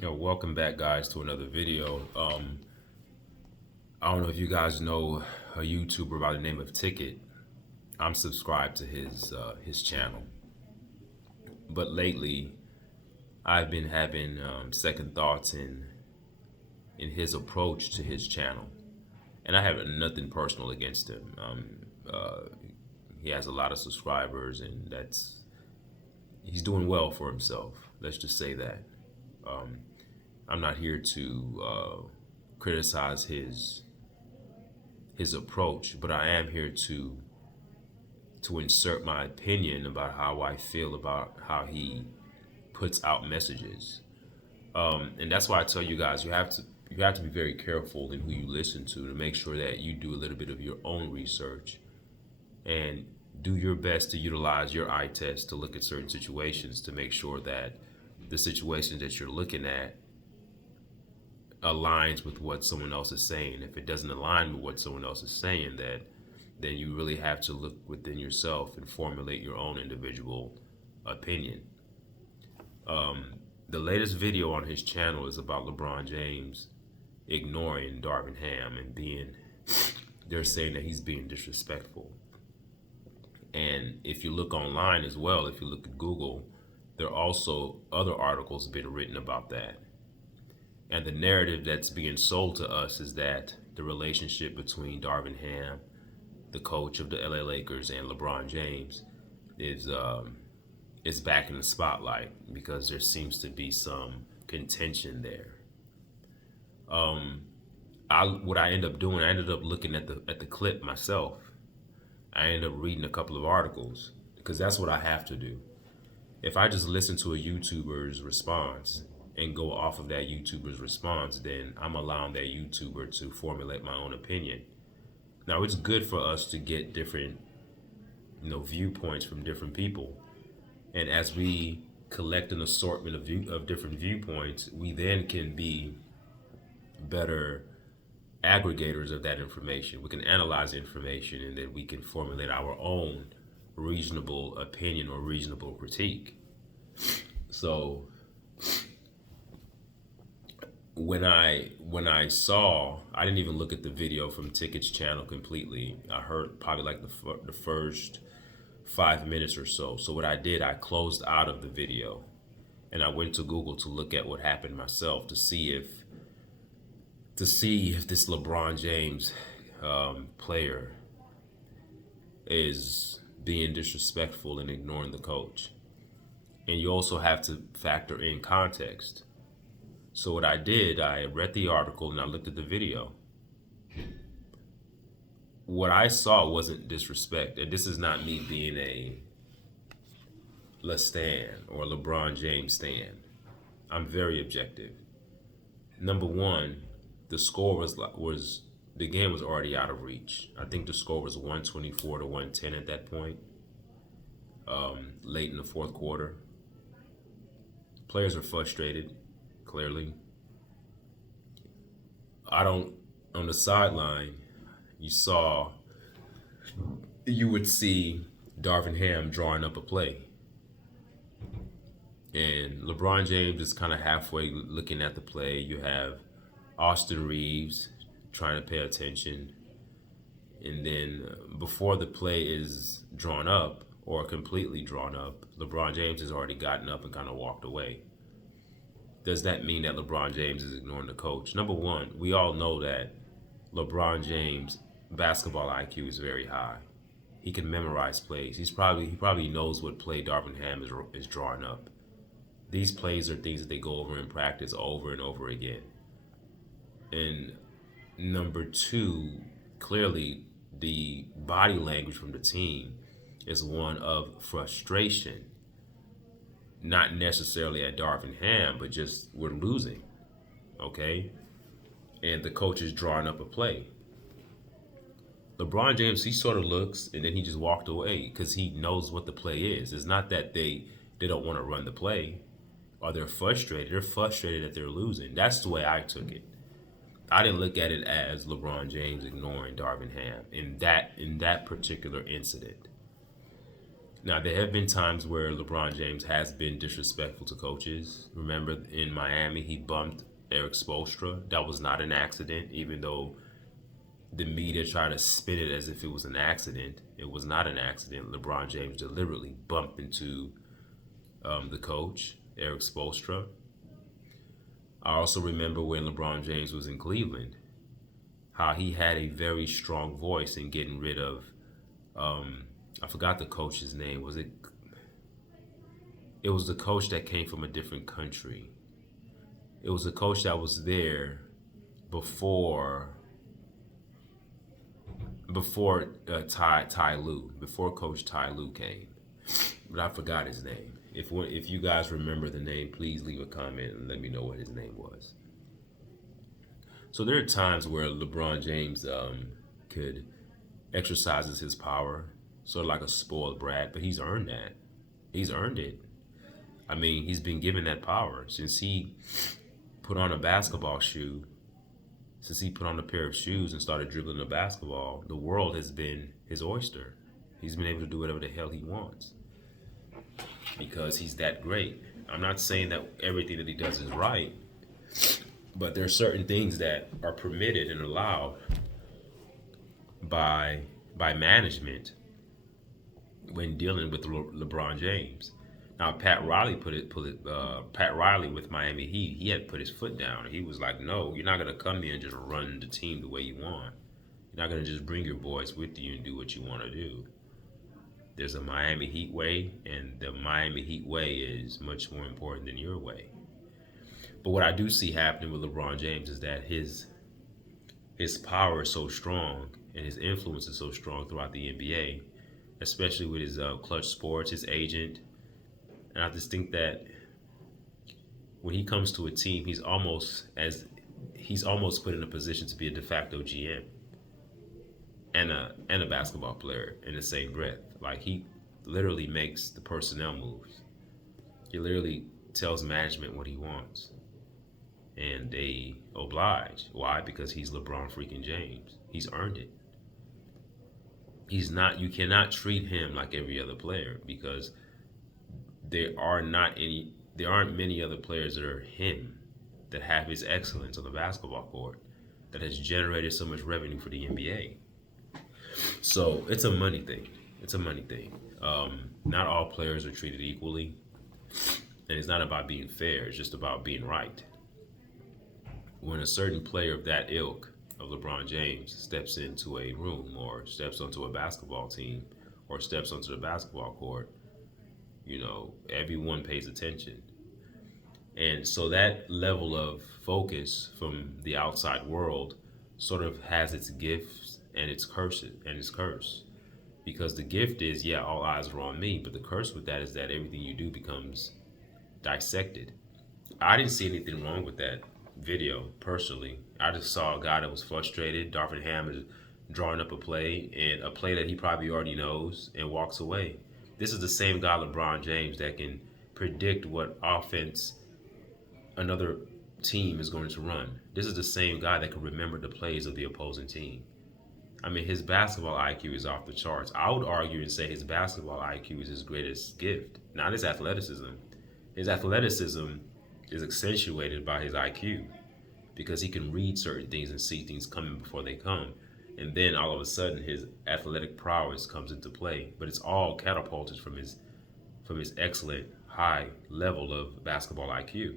Welcome back, guys, to another video. I don't know if you guys know a YouTuber by the name of Ticket. I'm subscribed to his channel, but lately I've been having second thoughts in his approach to his channel, and I have nothing personal against him. He has a lot of subscribers, and he's doing well for himself. Let's just say that. I'm not here to criticize his approach, but I am here to insert my opinion about how I feel about how he puts out messages. And that's why I tell you guys you have to be very careful in who you listen to make sure that you do a little bit of your own research and do your best to utilize your eye test to look at certain situations to make sure that the situations that you're looking at aligns with what someone else is saying. If it doesn't align with what someone else is saying, then you really have to look within yourself and formulate your own individual opinion. The latest video on his channel is about LeBron James ignoring Darvin Ham and they're saying that he's being disrespectful. And if you look online as well, if you look at Google, there are also other articles been written about that. And the narrative that's being sold to us is that the relationship between Darvin Ham, the coach of the LA Lakers, and LeBron James is back in the spotlight because there seems to be some contention there. What I end up doing, I ended up looking at the clip myself. I ended up reading a couple of articles because that's what I have to do. If I just listen to a YouTuber's response and go off of that YouTuber's response, then I'm allowing that YouTuber to formulate my own opinion. Now, it's good for us to get different, viewpoints from different people, and as we collect an assortment of different viewpoints, we then can be better aggregators of that information. We can analyze the information, and then we can formulate our own reasonable opinion or reasonable critique. So when I saw, I didn't even look at the video from Ticket's channel completely. I heard probably like the first 5 minutes or so. So what I did, I closed out of the video and I went to Google to look at what happened myself to see if this LeBron James player is being disrespectful and ignoring the coach. And you also have to factor in context. So what I did, I read the article and I looked at the video. What I saw wasn't disrespect, and this is not me being a Stan or LeBron James stan. I'm very objective. Number one, the score was the game was already out of reach. I think the score was 124 to 110 at that point. Late in the fourth quarter, players are frustrated. Clearly, on the sideline, you would see Darvin Ham drawing up a play, and LeBron James is kind of halfway looking at the play. You have Austin Reeves trying to pay attention, and then before the play is drawn up or completely drawn up, LeBron James has already gotten up and kind of walked away. Does that mean that LeBron James is ignoring the coach? Number one, we all know that LeBron James' basketball IQ is very high. He can memorize plays. He probably knows what play Darvin Ham is drawing up. These plays are things that they go over in practice over and over again. And number two, clearly the body language from the team is one of frustration. Not necessarily at Darvin Ham, but just we're losing, okay? And the coach is drawing up a play. LeBron James, he sort of looks and then he just walked away because he knows what the play is. It's not that they don't want to run the play or they're frustrated. They're frustrated that they're losing. That's the way I took it. I didn't look at it as LeBron James ignoring Darvin Ham in that particular incident. Now, there have been times where LeBron James has been disrespectful to coaches. Remember in Miami, he bumped Eric Spoelstra. That was not an accident, even though the media tried to spin it as if it was an accident. It was not an accident. LeBron James deliberately bumped into the coach, Eric Spoelstra. I also remember when LeBron James was in Cleveland, how he had a very strong voice in getting rid of, I forgot the coach's name. Was it? It was the coach that came from a different country. It was the coach that was there before Ty Lue, before Coach Ty Lue came, but I forgot his name. If you guys remember the name, please leave a comment and let me know what his name was. So there are times where LeBron James could exercises his power, sort of like a spoiled brat, but he's earned that. He's earned it. I mean, he's been given that power since he put on a basketball shoe. Since he put on a pair of shoes and started dribbling the basketball, the world has been his oyster. He's been able to do whatever the hell he wants because he's that great. I'm not saying that everything that he does is right, but there are certain things that are permitted and allowed by management when dealing with LeBron James. Now, Pat Riley Pat Riley with Miami Heat, he had put his foot down. He was like, "No, you're not gonna come here and just run the team the way you want. You're not gonna just bring your boys with you and do what you want to do. There's a Miami Heat way, and the Miami Heat way is much more important than your way." But what I do see happening with LeBron James is that his power is so strong and his influence is so strong throughout the NBA, especially with his Clutch Sports, his agent. And I just think that when he comes to a team, he's almost put in a position to be a de facto GM and a basketball player in the same breath. Like, he literally makes the personnel moves. He literally tells management what he wants, and they oblige. Why? Because he's LeBron freaking James. He's earned it. He's not. You cannot treat him like every other player because there aren't many other players that are him, that have his excellence on the basketball court, that has generated so much revenue for the NBA. So it's a money thing. It's a money thing. Not all players are treated equally, and it's not about being fair. It's just about being right. When a certain player of that ilk, of LeBron James, steps into a room or steps onto a basketball team or steps onto the basketball court, everyone pays attention. And so that level of focus from the outside world sort of has its gifts and its curse. Because the gift is, yeah, all eyes are on me, but the curse with that is that everything you do becomes dissected. I didn't see anything wrong with that video, personally. I just saw a guy that was frustrated. Darvin Ham is drawing up a play that he probably already knows, and walks away. This is the same guy, LeBron James, that can predict what offense another team is going to run. This is the same guy that can remember the plays of the opposing team. I mean, his basketball IQ is off the charts. I would argue and say his basketball IQ is his greatest gift, not his athleticism. His athleticism is accentuated by his IQ because he can read certain things and see things coming before they come. And then all of a sudden his athletic prowess comes into play. But it's all catapulted from his excellent high level of basketball IQ.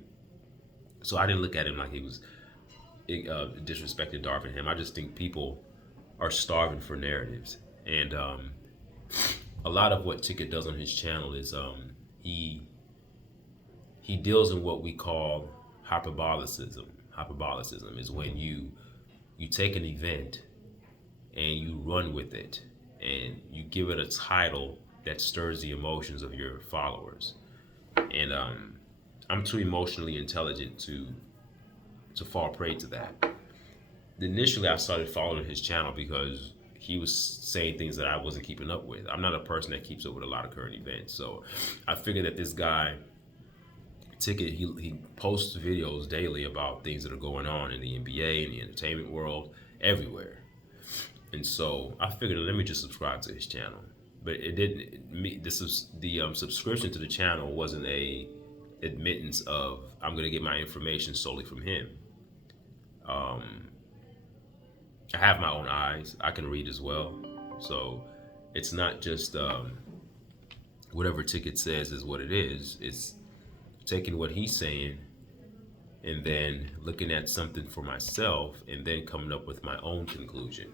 So I didn't look at him like he was disrespected Darvin Ham. I just think people are starving for narratives. And a lot of what Ticket does on his channel is he deals in what we call hyperbolicism. Hyperbolicism is when you take an event and you run with it and you give it a title that stirs the emotions of your followers. And I'm too emotionally intelligent to fall prey to that. Initially, I started following his channel because he was saying things that I wasn't keeping up with. I'm not a person that keeps up with a lot of current events. So I figured that this guy, Ticket, he posts videos daily about things that are going on in the NBA, in the entertainment world, everywhere. And so I figured, let me just subscribe to his channel. but it didn't. This is the subscription to the channel wasn't a admittance of I'm going to get my information solely from him. Um, I have my own eyes. I can read as well, so it's not just whatever Ticket says is what it is. It's taking what he's saying and then looking at something for myself and then coming up with my own conclusion.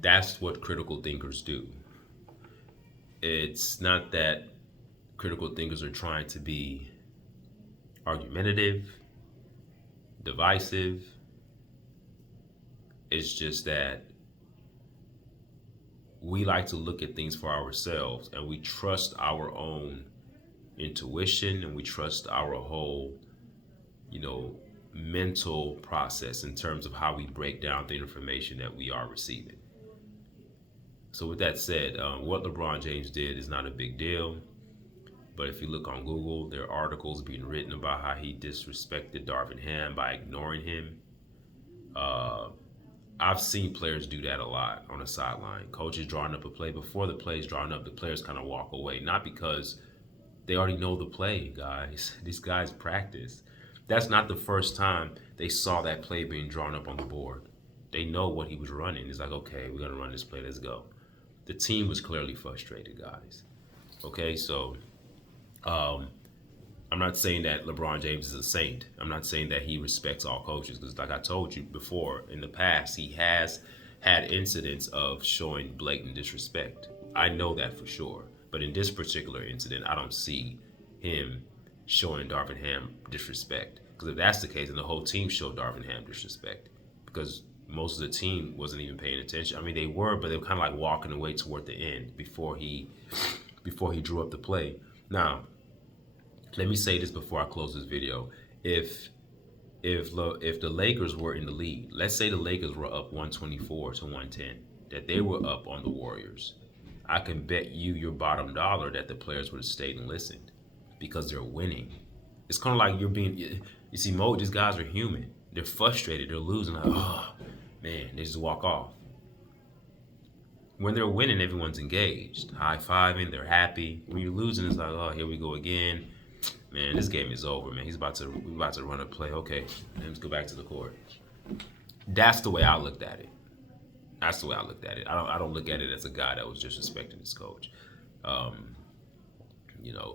That's what critical thinkers do. It's not that critical thinkers are trying to be argumentative, divisive. It's just that we like to look at things for ourselves and we trust our own intuition and we trust our whole, mental process in terms of how we break down the information that we are receiving. So with that said, what LeBron James did is not a big deal. But if you look on Google, there are articles being written about how he disrespected Darvin Ham by ignoring him. I've seen players do that a lot on the sideline. Coaches drawing up a play. Before the play is drawn up, the players kind of walk away. Not because they already know the play, guys. These guys practice. That's not the first time they saw that play being drawn up on the board. They know what he was running. It's like, okay, we're going to run this play. Let's go. The team was clearly frustrated, guys. Okay, so I'm not saying that LeBron James is a saint. I'm not saying that he respects all coaches because, like I told you before, in the past, he has had incidents of showing blatant disrespect. I know that for sure. But in this particular incident, I don't see him showing Darvin Ham disrespect. Because if that's the case, then the whole team showed Darvin Ham disrespect. Because most of the team wasn't even paying attention. I mean, they were, but they were kind of like walking away toward the end before he drew up the play. Now, let me say this before I close this video. If the Lakers were in the lead, let's say the Lakers were up 124 to 110, that they were up on the Warriors, I can bet you your bottom dollar that the players would have stayed and listened because they're winning. It's kind of like you see, these guys are human. They're frustrated. They're losing. Like, oh, man, they just walk off. When they're winning, everyone's engaged, high-fiving, they're happy. When you're losing, it's like, oh, here we go again. Man, this game is over, man. We're about to run a play. Okay, let's go back to the court. That's the way I looked at it. That's the way I looked at it. I don't look at it as a guy that was disrespecting his coach.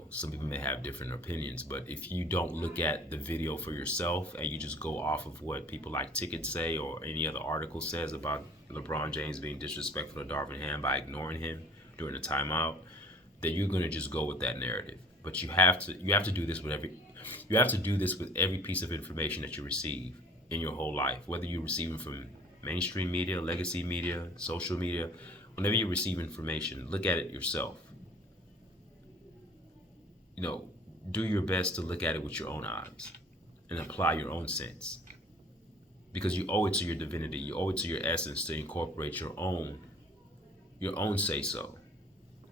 Some people may have different opinions, but if you don't look at the video for yourself and you just go off of what people like Ticket say or any other article says about LeBron James being disrespectful to Darvin Ham by ignoring him during the timeout, then you're going to just go with that narrative. But you have to do this with every piece of information that you receive in your whole life, whether you receive it from mainstream media, legacy media, social media. Whenever you receive information, look at it yourself. Do your best to look at it with your own eyes and apply your own sense, because you owe it to your divinity, you owe it to your essence to incorporate your own say so,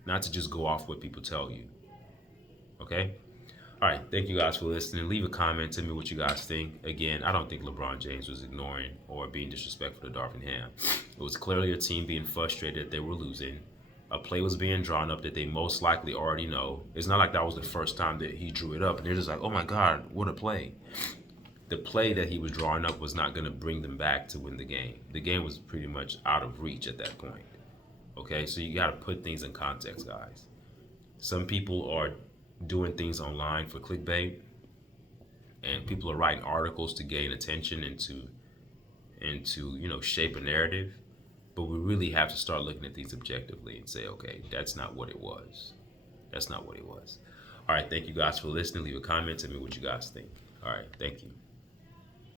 not to just go off what people tell you. Okay? All right, thank you guys for listening. Leave a comment, tell me what you guys think. Again, I don't think LeBron James was ignoring or being disrespectful to Darvin Ham. It was clearly a team being frustrated that they were losing. A play was being drawn up that they most likely already know. It's not like that was the first time that he drew it up and they're just like, oh my God, what a play. The play that he was drawing up was not going to bring them back to win the game. The game was pretty much out of reach at that point. Okay, so you got to put things in context, guys. Some people are doing things online for clickbait, and people are writing articles to gain attention and to shape a narrative. But we really have to start looking at things objectively and say, okay, that's not what it was. That's not what it was. All right, thank you guys for listening. Leave a comment. Tell me what you guys think. All right, thank you.